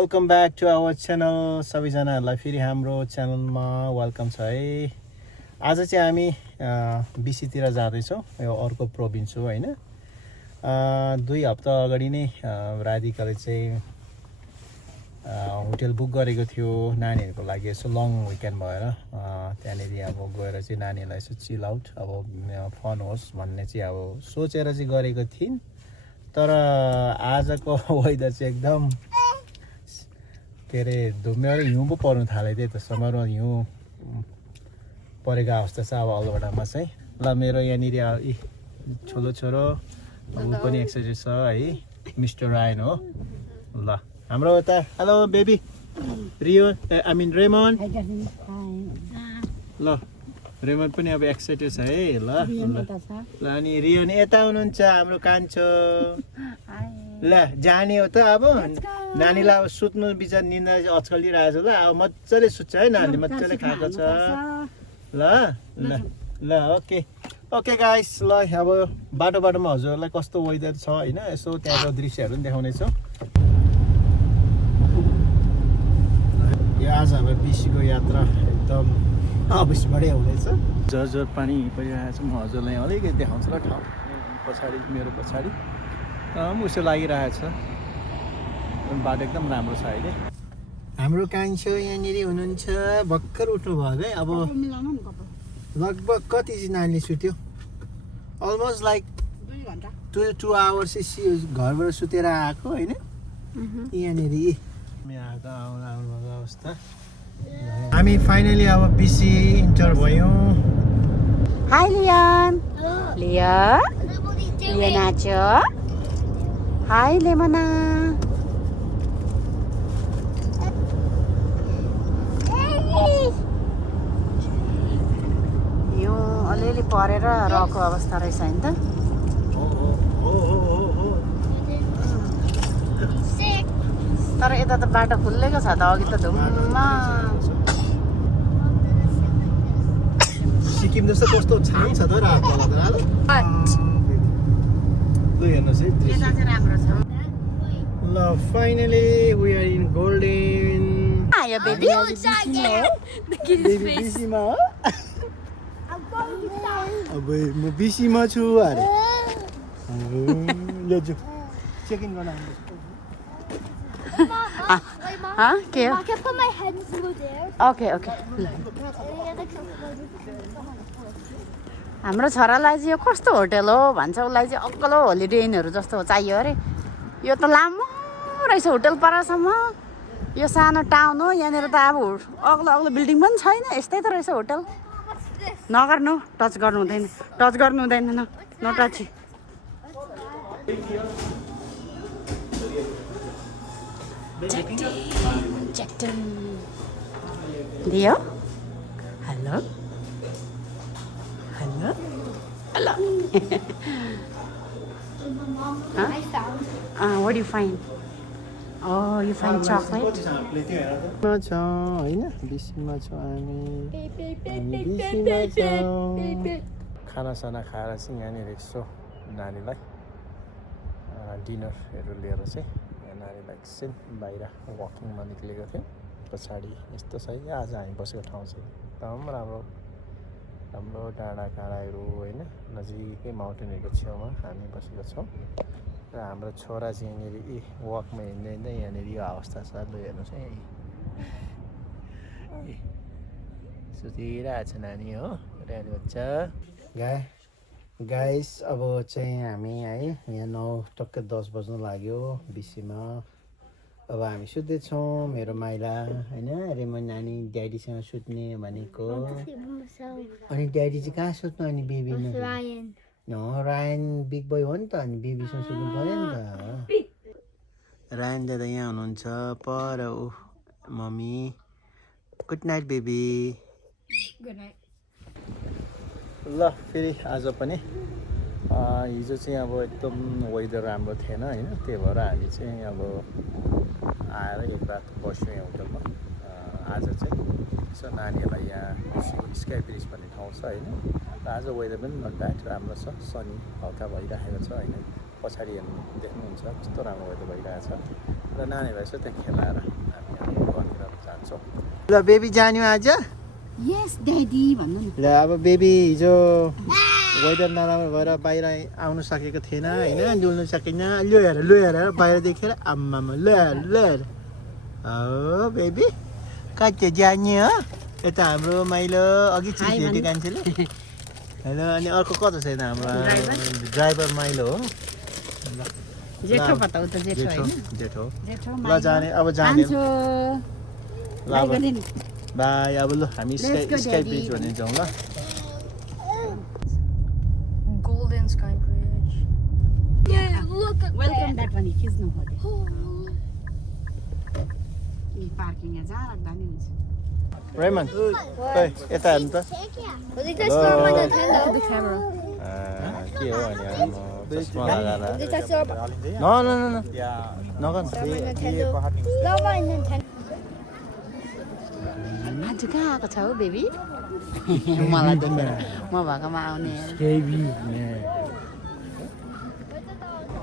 Welcome back to our channel. सबैजनाहरूलाई फेरि हाम्रो च्यानलमा वेलकम छ है। आज चाहिँ हामी बिसीतिर जाँदैछौँ। यो अर्को प्रोभिन्स हो होइन। 2 हप्ता अगाडि नै राधिकाले चाहिँ होटल बुक गरेको थियो नानीहरूको लागि, यसो लङ विकेन्ड भएर त्यहाँनिर अब गएर चाहिँ नानीहरूलाई यसो चिल आउट अब फन होस् भन्ने चाहिँ अब सोचेर चाहिँ गरेको थिइन्। तर आजको वेदर चाहिँ एकदम के अरे धुम्मेर हिउँ पो पर्नु थाल्यो। त्यही त समरमा हिउँ परेको अवस्था छ अब अलगढामा चाहिँ। ल मेरो यहाँनिर छोलो छोरो ऊ पनि एक्सर्साइज छ है, मिस्टर रायन हो। ल हाम्रो यता hello baby Rio I mean Raymond. ल रेमन पनि अब एक्साइटेड छ है। ल ल अनि रियो नि यता हुनुहुन्छ हाम्रो कान्छो। ल जाने हो त अब नानीलाई अब सुत्नु बिचार निन्दा अचकलिरहेको छ। ल अब मजाले सुत्छ है नानीले, मजाले खाएको छ। ल ल ल ओके ओके गाइस। ल अब बाटोमा हजुरहरूलाई कस्तो वेदर छ होइन, यसो त्यहाँको दृश्यहरू पनि देखाउने छु। यो आज हाम्रो बिसीको यात्रा एकदम अफिसबाटै हुनेछ। जोर पानी परिरहेको छ। म हजुरलाई अलिकति देखाउँछु र ठाउँ पछाडि मेरो पछाडि उसो लागिरहेको छ। बाटो एकदम राम्रो छ अहिले। हाम्रो कान्छो यहाँनिर हुनुहुन्छ, भर्खर उठ्नु भयो है। अब लगभग कति चाहिँ नानीले सुत्यो, अलमोस्ट लाइक 2 आवर्स घरबाट सुतेर आएको होइन। यहाँनिर आउनुभएको अवस्था। हामी फाइनली अब बिसी इन्टर भयौँ। हाई लियन लियन नाच्यो। High Lemna. यो अलिअलि परेर रहेको अवस्था रहेछ नि त। तर यता त बाटो खुल्लेको छ त, अघि त धुम्म। सिक्किम जस्तो कस्तो छाङ छ त रातो ल हेर्नुहोस् है दृश्य। ल finally we are in golden. यो बेबी बिसीमा हो। अब म बिसीमा छु अरे। ल जो चेक इन गर्न आउँदैछु। के हो? Okay okay. हाम्रो छोरालाई चाहिँ यो कस्तो होटल हो भन्छ, उसलाई चाहिँ अग्लो होलिडे इनहरू जस्तो चाहियो अरे। यो त लामो रहेछ होटल परसम्म। यो सानो टाउन हो, यहाँनिर त अब अग्लो बिल्डिङ पनि छैन, यस्तै त रहेछ होटल। नगर्नु, टच गर्नु हुँदैन, टच गर्नु हुँदैन, न टच। दियो hello hello hello. What do you find? Oh, you find chocolate? छ होइन, बिसीमा छ हामी बिसीमा छौँ। खानासाना खाएर चाहिँ यहाँनिर यसो नानीलाई डिनरहरू लिएर चाहिँ नानीलाई एकछिन बाहिर वकिङमा निक्लेको थियौँ। पछाडि यस्तो छ है आज हामी बसेको ठाउँ चाहिँ एकदम राम्रो राम्रो डाँडाकाँडाहरू होइन, नजिकै माउन्टेनहरूको छेउमा हामी बसेको छौँ। र हाम्रो छोरा चाहिँ यहाँनिर वकमा हिँड्दै यहाँनिर यो अवस्था छ। ल हेर्नुहोस् है, सुतिरहेको छ नानी हो, रानी बच्चा। गाइस अब चाहिँ हामी है यहाँ 9:10 बज्नु लाग्यो बिसीमा। अब हामी सुत्दैछौँ। मेरो माइला होइन, रेमन नानी ड्याडीसँग सुत्ने भनेको। अनि ड्याडी चाहिँ कहाँ सुत्नु? अनि बेबी रायन बिग बोय हो नि त, अनि बेबीसँग सुत्नु पऱ्यो नि त। रायन दादा यहाँ हुनुहुन्छ पर। Mummy good night baby. Good night. ल फेरि आज पनि हिजो चाहिँ अब एकदम वेदर राम्रो थिएन होइन, त्यही भएर हामी चाहिँ अब आएर एक रात बस्यौँ यहाँ होटलमा। आज चाहिँ यसो नानीहरूलाई यहाँ स्काई ब्रिज भन्ने ठाउँ छ होइन, र आज वेदर पनि नट ब्याड, राम्रो छ, सनी हल्का भइरहेको छ होइन। पछाडि हेर्नु देख्नुहुन्छ कस्तो राम्रो वेदर भइरहेको छ। र र नानी भाइ त्यहाँ खेलाएर हामी घरतिर जान्छौँ ल बेबी जान्यो आज यस ड्याडी भन्नु नि ल अब बेबी हिजो वेदर नराम्रो भएर बाहिर आउनु सकेको थिएन होइन डुल्नु सकेन लु हेर बाहिर देखेर आम्मामा ल हो बेबी कहाँ जाने हो यता हाम्रो माइलो अघि चिज हेर्यो कान्छेले हेलो अनि अर्को कता छ यता हाम्रो ड्राइभर माइलो हो जेठो बताउ त जेठो हैन जेठो जेठो ल जाने अब जाने ल बाई अब ल हामी स्काई ब्रिज भन्ने जाउँ ल Golden Sky Bridge. Yeah, look at welcome back पनि खिच्नु पर्यो that. यी पार्किङ यहाँ जहाँ राख्दा नि हुन्छ रेमन ओइ यता हेर्नु त Was it just on my Nintendo? The camera. के हो अनि अब चस्मा लगाएर Was it just on न नगर्नु my Nintendo? No, my Nintendo. आज कहाँ आएको छ हौ बेबी मलाई देखेर म भएकोमा आउने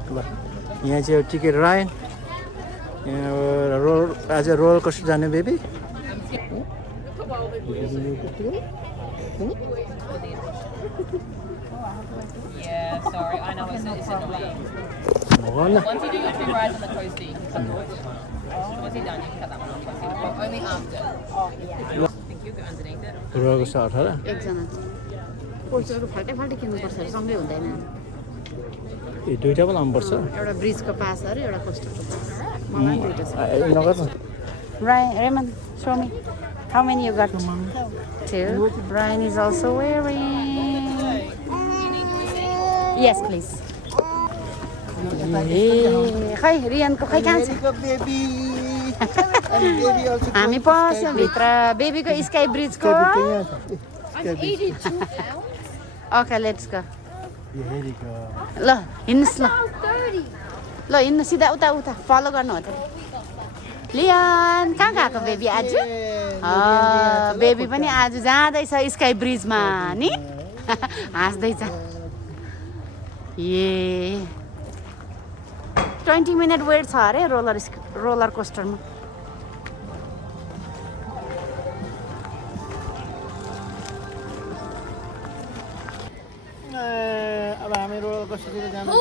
ल यहाँ चाहिँ टिकट रायन यहाँ रोल आज रोलर कोस्टर जाने baby Yeah, sorry. I know it's annoying. भगवान Once you do your 2 rides on the coaster, you can cut that one off. Once you're done, you can cut that one off. But only after. I think you go underneath it. Roller coaster 18 एकजना पोस्टरको फाल्टै किन्नुपर्छ अरे सँगै हुँदैन ए दुईटा पो लानुपर्छ एउटा ब्रिजको पास अरे एउटा कोस्टरको पास मलाई दुईटा छ नगर्नु Raymond, show me. How many you got? 2. Brian is also wearing. Yes, please. ए खै रियानको खै कहाँ छ बेबी हामी पस्यौँ भित्र बेबीको स्काई ब्रिजको ओके लेट्स गो ल हिँड्नुहोस् ल ल हिँड्नु सिधा उता उता फलो गर्नु हो त लियन कहाँ गएको बेबी आज बेबी पनि आज जाँदैछ स्काई ब्रिजमा नि हाँस्दैछ ए 20 मिनट वेट छ अरे रोलर कोस्टरमा अब हामी रोलर कोस्टरतिर जानु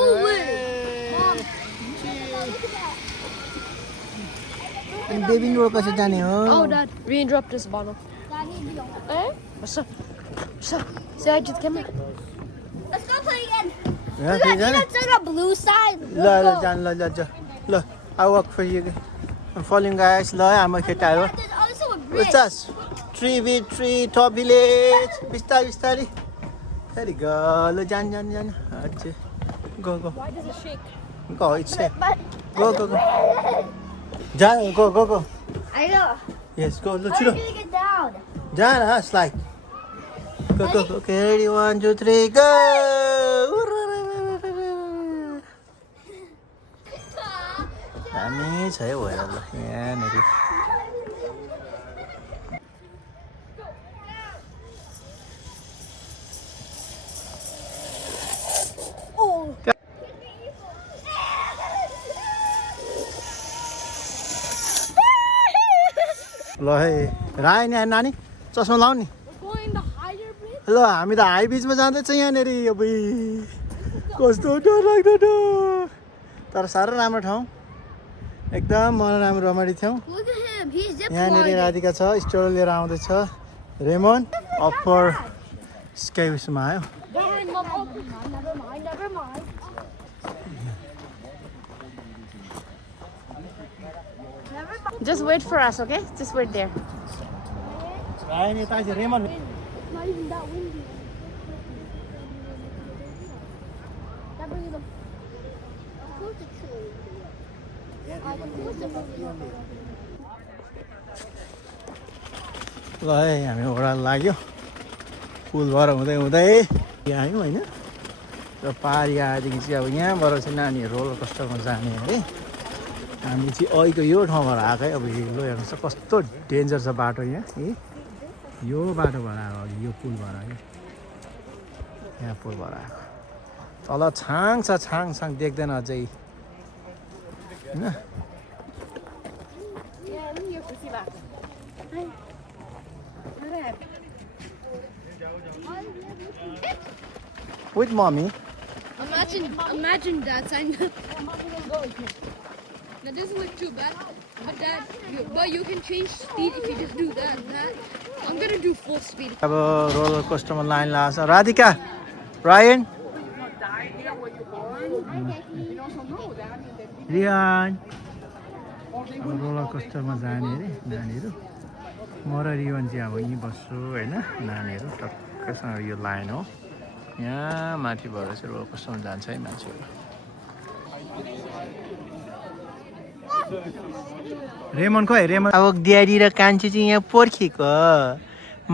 अनि बेबी रोलर कोस्टर जाने हो Oh, Dad, Rian dropped his bottle. Eh? What's up? Say hi to the camera. Let's go play again. यहाँ Look, फेरि जाने it's on the blue side. ल जानु ल I work for you following guys ल हाम्रो केटाहरू There's also a bridge. उचास 3v3 टप भिलेज बिस्तारै There you go. Look, Jan. Achha. Go. Why does it shake? Go, it's safe. But Go. Jan, go. I know. Yes, go. Look, How are you Chiro. gonna get down? Jan, slide. Go. Okay, ready? 1, 2, 3, go. Dami छ है भएर ल यहाँनेरि ल है राय नि नानी चस्मा लाउ नि We're going the higher bridge? ल हामी त हाई बिचमा जाँदैछ यहाँनेरि अब कस्तो डर लाग्दो तर साह्रो राम्रो ठाउँ एकदम मलाई राम्रो रमाइलो ठाउँ Look at him. He's zip यहाँनेरि lining. राधिका छ स्टोर लिएर आउँदैछ रेमन अप्पर स्काई विसमा आयो Never mind. Just wait for us, okay? Just wait there. राय नि यता ramen It's not even that windy. That brings them close to true. ल है हामी ओह्रालो लाग्यो पुलबाट हुँदै आयौँ होइन र पारी आएदेखि चाहिँ अब यहाँबाट चाहिँ नानीहरू रोलर कोस्टरमा जाने अरे हामी चाहिँ अहिलेको यो ठाउँबाट आएको है अब हिलो हेर्नुहोस् त कस्तो डेन्जर छ बाटो यहाँ यो बाटोबाट आएको अघि यो पुलबाट है यहाँ पुलबाट आएको तल छाङ छ छाङ देख्दैन अझै होइन यो खुसी भएको With mommy. Imagine Dad saying that. That doesn't look too bad. But Dad, you can change speed if you just do that. I'm gonna do full speed. अब रोलर कोस्टरमा लाइन लाग्छ राधिका रायन रियान अब रोलर कोस्टरमा जाने अरे नानीहरू म र रियान चाहिँ अब यहीँ बस्छु होइन नानीहरू टक्कसँग यो लाइन हो यहाँ माथिबाट चाहिँ रोलर कोस्टरमा जान्छ है मान्छेहरू रेमन खै रेमन अब ड्याडी र कान्छी चाहिँ यहाँ पर्खेको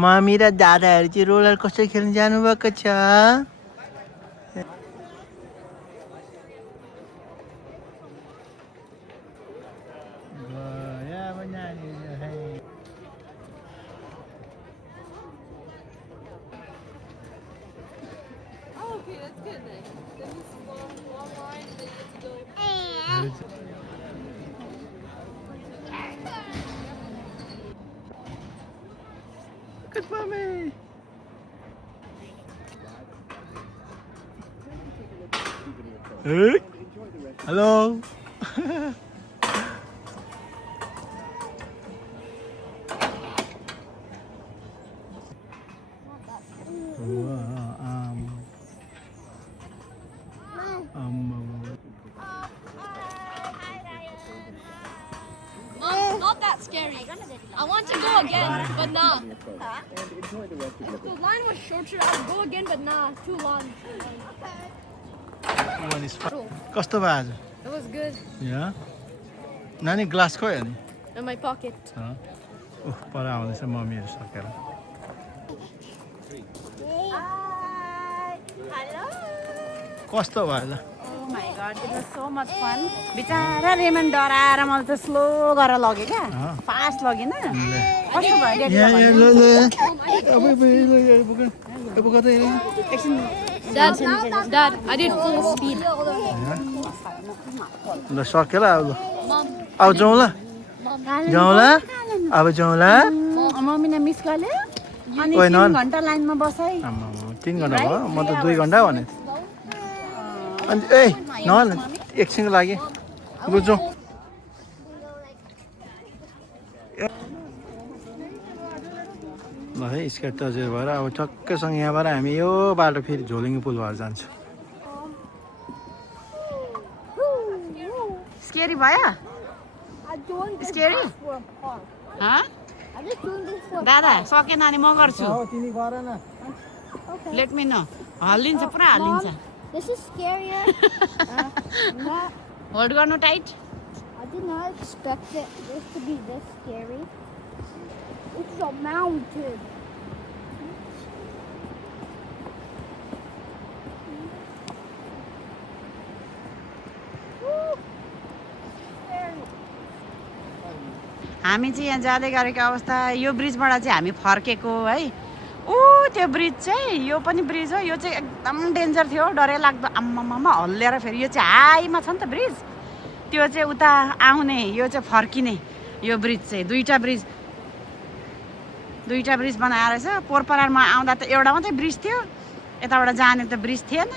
मम्मी र दादाहरू चाहिँ रोलर कोस्टर खेल्न जानुभएको छ Okay, that's good then. Then this is long line, and then you have to go. Good mommy. Hey. Hello. Mom, not that scary. I want to go again, but nah. If the line was shorter, I'd go again, but nah, too long. कस्तो भयो आज It was good. यहाँ नानी glass खोयो नि In my pocket. उफ पर आउँदैछ मम्मीहरू सकेर कस्तो भयो ल Oh my god, it was so much fun. बिचारा रेमन डराएर मलाई त स्लो गरेर लग्यो क्या फास्ट लगेन कस्तो भयो Dad, I did full speed. ल सक्यो ल अब अब जाउँ ल जाउँ ल अब जाउँ ल मम्मीले मिस गर्यो अनि ओइ 3 घण्टा लाइनमा बसाइ 3 घन्टा भयो म त 2 घन्टा भने अनि ए न एकछिनको लागि लु जाउँ ल है स्केट तजेर भएर अब टक्कसँग यहाँबाट हामी यो बाटो फेरि झोलिङ पुल भएर जान्छ स्केरी भयो I'm doing this Scary? for a park. ह I'm just doing this for a दादा सकेन अनि म गर्छु तिमी गर न Okay. लेट मी नो हल्लिन्छ पुरा हल्लिन्छ Mom, this is scarier. Not, hold गर्नु tight I did not expect this to be this scary. It's a mountain. Woo. Scary. हामी चाहिँ यहाँ जाँदै गरेको अवस्था यो ब्रिजबाट चाहिँ हामी फर्केको है ऊ त्यो ब्रिज चाहिँ यो पनि ब्रिज हो यो चाहिँ एकदम डेन्जर थियो डरै लाग्दो आम्मामा हल्लिएर फेरि यो चाहिँ हाईमा छ नि त ब्रिज त्यो चाहिँ उता आउने यो चाहिँ फर्किने यो ब्रिज चाहिँ दुईटा ब्रिज बनाएर रहेछ पोरपरारमा आउँदा त एउटा मात्रै ब्रिज थियो यताबाट जाने त ब्रिज थिएन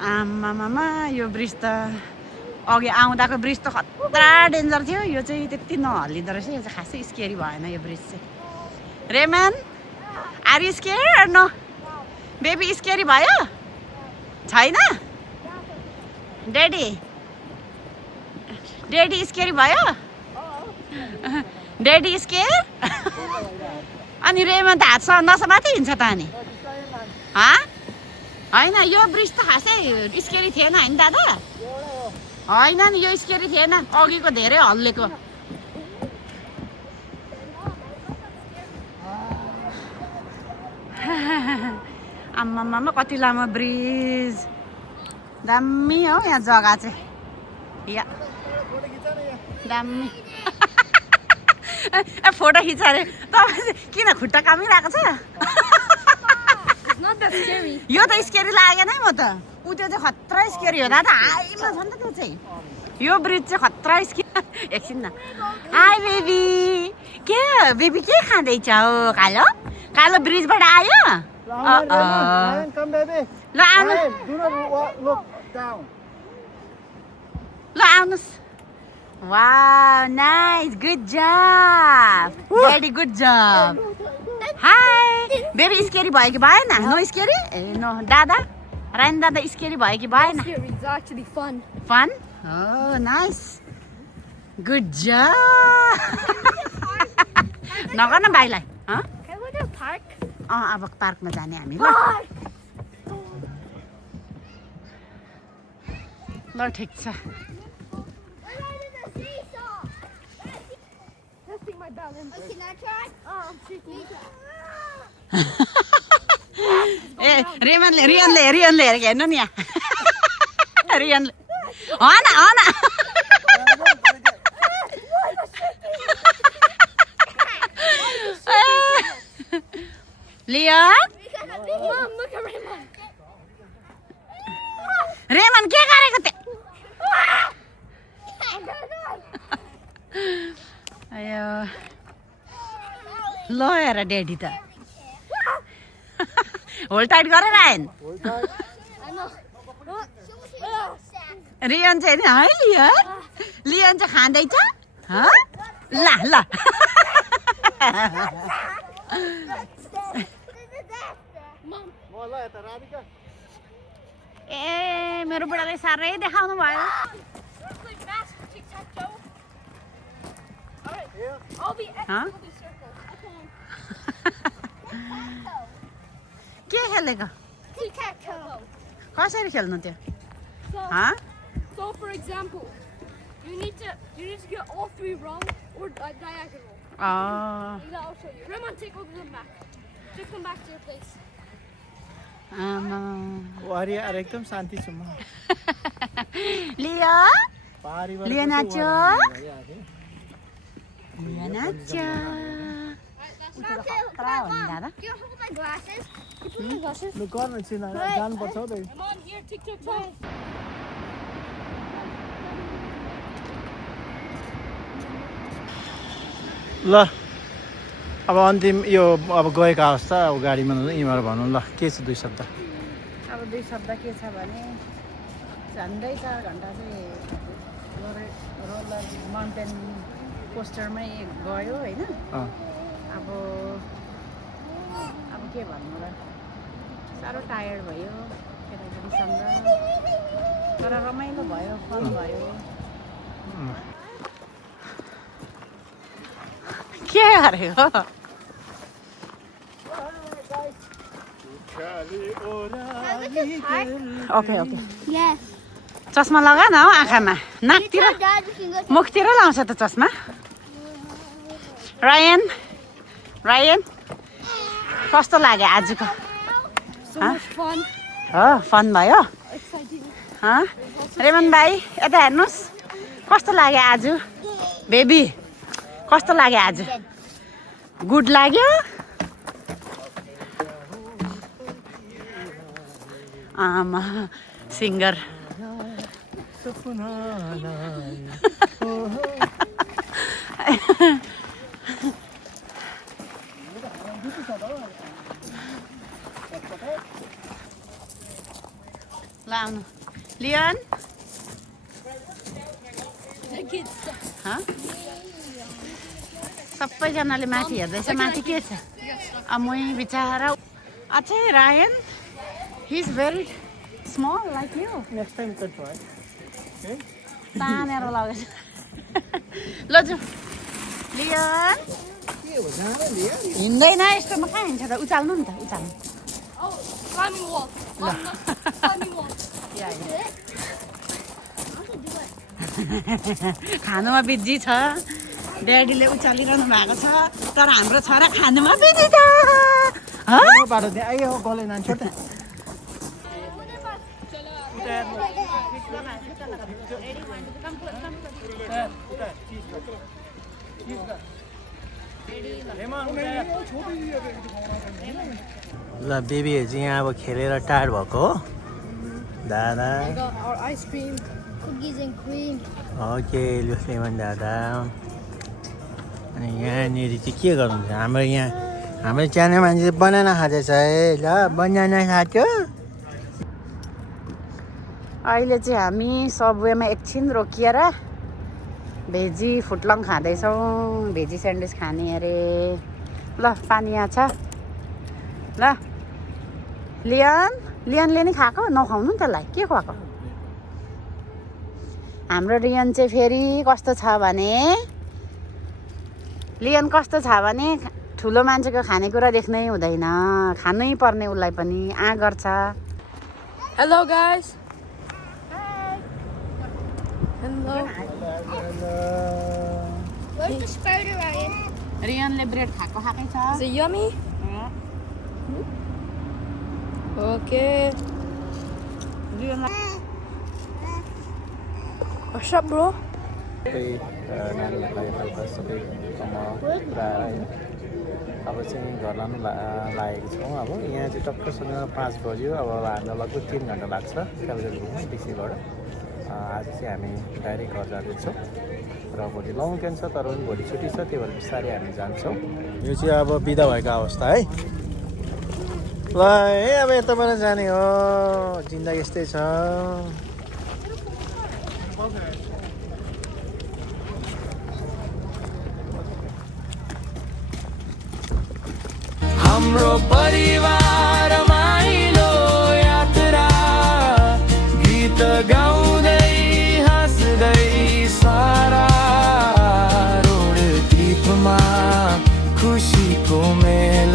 आम्मामा यो ब्रिज त अघि आउँदाको ब्रिज त खतरा डेन्जर थियो यो चाहिँ त्यति नहल्लिँदो रहेछ यो चाहिँ खासै स्केरी भएन यो ब्रिज चाहिँ Raymond are you scared no baby scary भयो छैन डेडी स्केरी भयो डेडी स्केयर अनि रेमन त हात नसमाथि हिँड्छ त अनि होइन यो ब्रिज त खासै स्केरी थिएन होइन दादा होइन नि यो स्केरी थिएन अघिको धेरै हल्लेको आम्मामा कति लामो ब्रिज दामी हो यहाँ जग्गा चाहिँ या दामी फोटो खिच अरे तपाईँ किन खुट्टा कामिरहेको छ Not that scary. यो त स्केरी लागेन है म त ऊ त्यो चाहिँ खतरा स्केरी हो दादा हाईमा छ नि त त्यो चाहिँ यो ब्रिज चाहिँ खतरा स्केरी एकछिन न हाई बेबी बेबी के खाँदैछ हो कालो कालो ब्रिजबाट आयो Come, baby. ल आउनु Ryan, do not look down. ल आउनुहोस् वाउ नाइस गुड जब भेरी गुड जब हाई बेबी स्केरी भयो कि भएन नो स्केरी ए नो दादा रायन दादा स्केरी भयो कि भएन It's actually fun. फन हो नाइस गुड जब नगर न भाइलाई Can we go to a park? अब पार्कमा जाने हामी ल ल ठिक छ Testing my balance. Can I try? I'm shaking. ए रियनले हेर्नु नि यहाँ रियनले हन लियन Mom, look at Raymond. Ramen के गरेको थिए अयो ल हेर ड्याडी त होल्ड टाइट गरेर आएन रियन चाहिँ नि है लियन चाहिँ खाँदैछ ल ल ए मेरो बुढाले साह्रै देखाउनु भयो Like fast tic-tac-toe. Alright. I'll be X, Huh? you'll be circle. के खेलेको Tic-tac-toe. कसरी खेल्नु त्यो So, हँ so for example, you need to get all three wrong or diagonal. And I'll show you. Raymond, take over the back. Just come back to your place. आमा Wari are एकदम शान्ति छु म लियो पारिबाट लियो कस्तो नाच्यो वारी गरिरहेको थिएँ। लियो नाच्यो खतरा हो नि दादा Do you hold my glasses? You put my glasses? लु गर्न एकछिन जानुपर्छ हौ baby Come on, here, tic-tac-toe. ल अब अन्तिम यो अब गएको अवस्था अब गाडीमा यहीँबाट भनौँ ल के छ 2 शब्द अब 2 शब्द के छ भने झन्डै 4 घन्टा चाहिँ रोलर माउन्टेन कोस्टरमै गयो होइन अँ, अब के भन्नु र साह्रो टायर्ड भयो केटाकेटीसँग तर रमाइलो भयो फन भयो के गरेको ओके ओके Yes. चस्मा लगा न हौ आँखामा नाकतिर Dad, we can go to मुखतिर लाउँछ त चस्मा रायन रायन कस्तो लाग्यो आजको So much fun. हो फन भयो Exciting. रेमन भाइ यता हेर्नुहोस् कस्तो लाग्यो आज बेबी कस्तो लाग्यो आज गुड लाग्यो आमा सिङ्गर ल आउनु लियन The kids. सबैजनाले माथि हेर्दैछ माथि के छ अमुई बिचारा अच्छा रायन he is very small like you next time can try. तानेर लगेछ ल जाऊ लियन के हो जाँदा लियो हिँड्दैन यस्तोमा कहाँ हिँड्छ त उचाल्नु नि त उचाल्नु Oh, climbing wall. Climbing wall. खानुमा बिजी छ ड्याडीले उचालिरहनु भएको छ तर हाम्रो छोरा खानुमा बिजी छ बाटो त्यहाँ आइयो गले नानी छोटा ल बेबीहरू चाहिँ यहाँ अब खेलेर टायर्ड भएको हो दादा We got our ice cream. cookies and cream. Okay लुस्लेमन दादा अनि यहाँनिर चाहिँ के गर्नुहुन्छ हाम्रो यहाँ हाम्रो जाने मान्छे बनाना खाँदैछ है ल बनाना खाएको अहिले चाहिँ हामी सबवेमा एकछिन रोकिएर भेजी फुटलङ खाँदैछौँ भेजी स्यान्डविच खाने अरे ल पानी यहाँ छ ल लियनले नि खाएको नखाउनु नि त्यसलाई के खुवाएको हाम्रो रियन चाहिँ फेरि कस्तो छ भने लियन कस्तो छ भने ठुलो मान्छेको खानेकुरा देख्नै हुँदैन खानै पर्ने उसलाई पनि गर्छ Hello, guys. Hello. Where's the spider, Ryan? रियनले ब्रेड खाएकै छ Is it yummy? Okay. What's up, bro? नानीहरूलाई यताउता सबै पुरा अब चाहिँ घर लानु लागेको छौँ अब यहाँ चाहिँ टक्कसँग 5 बज्यो अब हामीलाई लगभग 3 घन्टा लाग्छ क्यापिटल घुम्नु बेसीबाट आज चाहिँ हामी डाइरेक्ट घर जाँदैछौँ र भोलि लङ विकेन्ड छ तर पनि भोलि छुट्टी छ त्यही भएर बिस्तारै हामी जान्छौँ यो चाहिँ अब बिदा भएको अवस्था है ल है अब यताबाट जाने हो जिन्दगी यस्तै छ हाम्रो परिवार माइलो यात्रा गीत गाउँदै हाँस्दै सारा रोड ट्रिपमा खुसीको मेल